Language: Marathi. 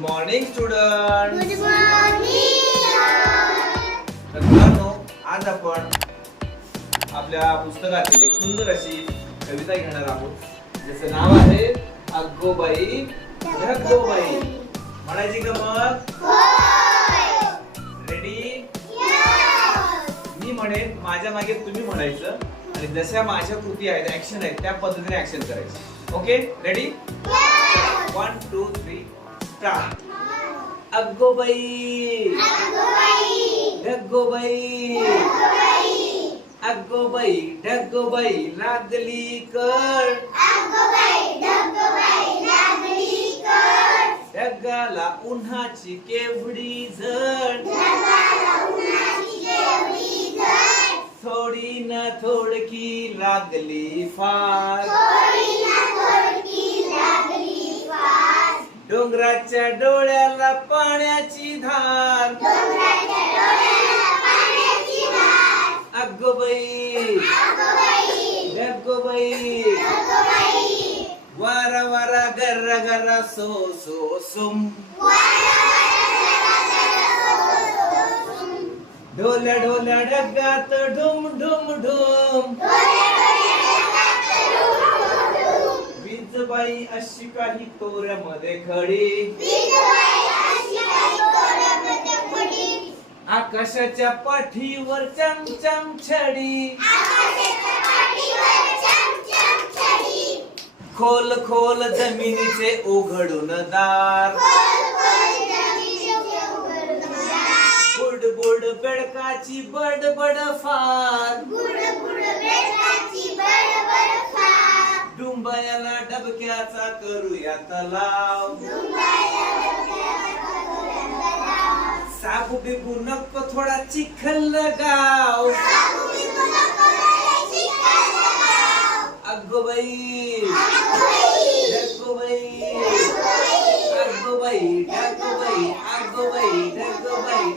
मॉर्निंग स्टुडंट तर मुलांनो आज आपण आपल्या पुस्तकातील एक सुंदर अशी कविता घेणार आहोत. ज्याचं नाव आहे अग्गोबाई ढग्गोबाई म्हणायची गमत? रेडी मी म्हणेन माझ्या मागे तुम्ही म्हणायचं आणि जशा माझ्या कृती आहेत ऍक्शन आहेत त्या पद्धतीने ऍक्शन करायचं. Okay ready one two three start अग्गोबाई. ढग्गोबाई. अग्गोबाई ढग्गोबाई लागली कर ढगाला उन्हाची केवढी झड थोडी ना थोडकी लागली फार. डोंगराच्या डोळ्याला पाण्याची धार. अग्गोबाई. ढग्गोबाई वारा वारा गर्रा गर्रा सो सो सुम. ढोल्या ढोल्या ढगात ढुम ढुम ढुम वीजबाई अशी काही तोऱ्यामध्ये खडी. आकाशाच्या पाठीवर चमचम छडी. खोल खोल जमिनीचे उघडून दार. बुड बुड बेडकाची बडबड फार. डुंबयाला डबक्याचा करूया तलाव साबू बिबू नको थोडा चिखल गाव. अग्गोबाई बाई. अग्गोबाई बाई. अग्गोबाई बाई अग्गोबाई